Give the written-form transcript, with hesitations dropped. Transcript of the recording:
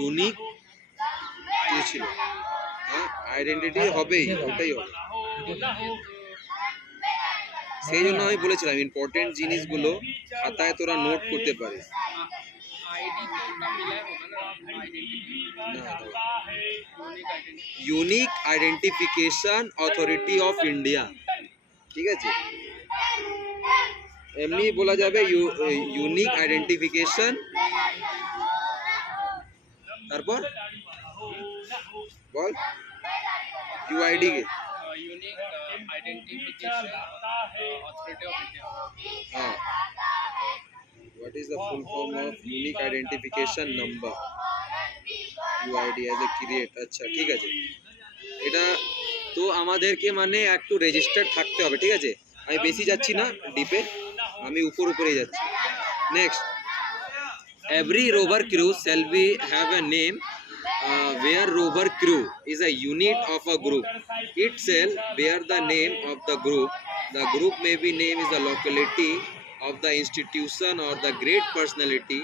ইউনিক কিছু ছিল, হ্যাঁ আইডেন্টিটি হবেই, ওটাই হবে। সেই জন্য আমি বলেছিলাম ইম্পর্টেন্ট জিনিসগুলো খাতায় তোরা নোট করতে পারিস। आईडी तो उनका मिला होगा ना, identity, unique identification authority of India, ঠিক আছে, এমনি বলা যাবে ইউনিক আইডেন্টিফিকেশন, তারপর বল ইউআইডি কে, unique identification authority of India. হ্যাঁ what is the full form of unique identification number, UID as a create. আচ্ছা ঠিক আছে, এটা তো আমাদেরকে মানে একটু রেজিস্টার্ড থাকতে হবে, ঠিক আছে। আমি বেশি যাচ্ছি না ডিপে, আমি উপরেই যাচ্ছি। Next, every rover crew shall be have a name, where rover crew is a unit of a group. It shall bear the name of the group. The group may be name is the locality of the institution or the great personality